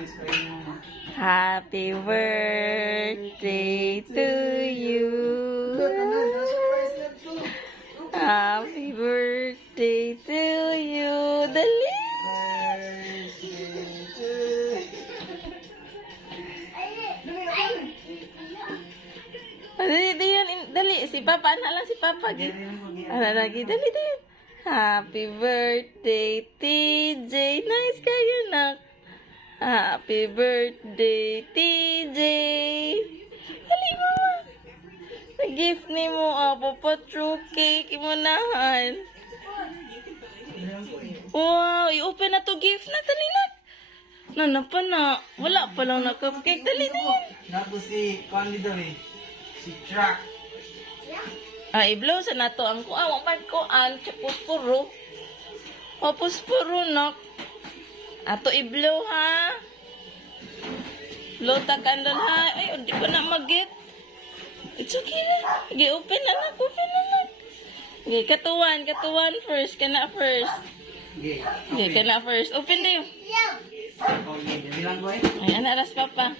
nice pa rin mo. Happy birthday to you. Happy birthday to you. Dali. Dali, dali. Si Papa, anak lang si Papa. Anak lagi, dali, dali. Happy birthday, TJ. Nice kayo, nak. Happy birthday, TJ. Dali, mama. Nag-gift ni mo, Papa True Cake. Imunahan. Wow, i-open na to gift na. Dali, nak. Nanapa na. Wala pa lang na cupcake. Dali, dali. Nato si Candy daw eh. Si Truck. I-blow sa nato ang kuan. Wapad kuan. Puspuro. O, puspuro, nak. Ato i-blow, ha? Blow ta candle, ha? Ay, di pa na mag-get. It's okay na. Okay, open na, nak. Open na, nak. Okay, katuwan first. Kana first. Okay. Okay, kana first. Open na yun. Okay, dali lang ko eh. Ay, anak, ras ka pa.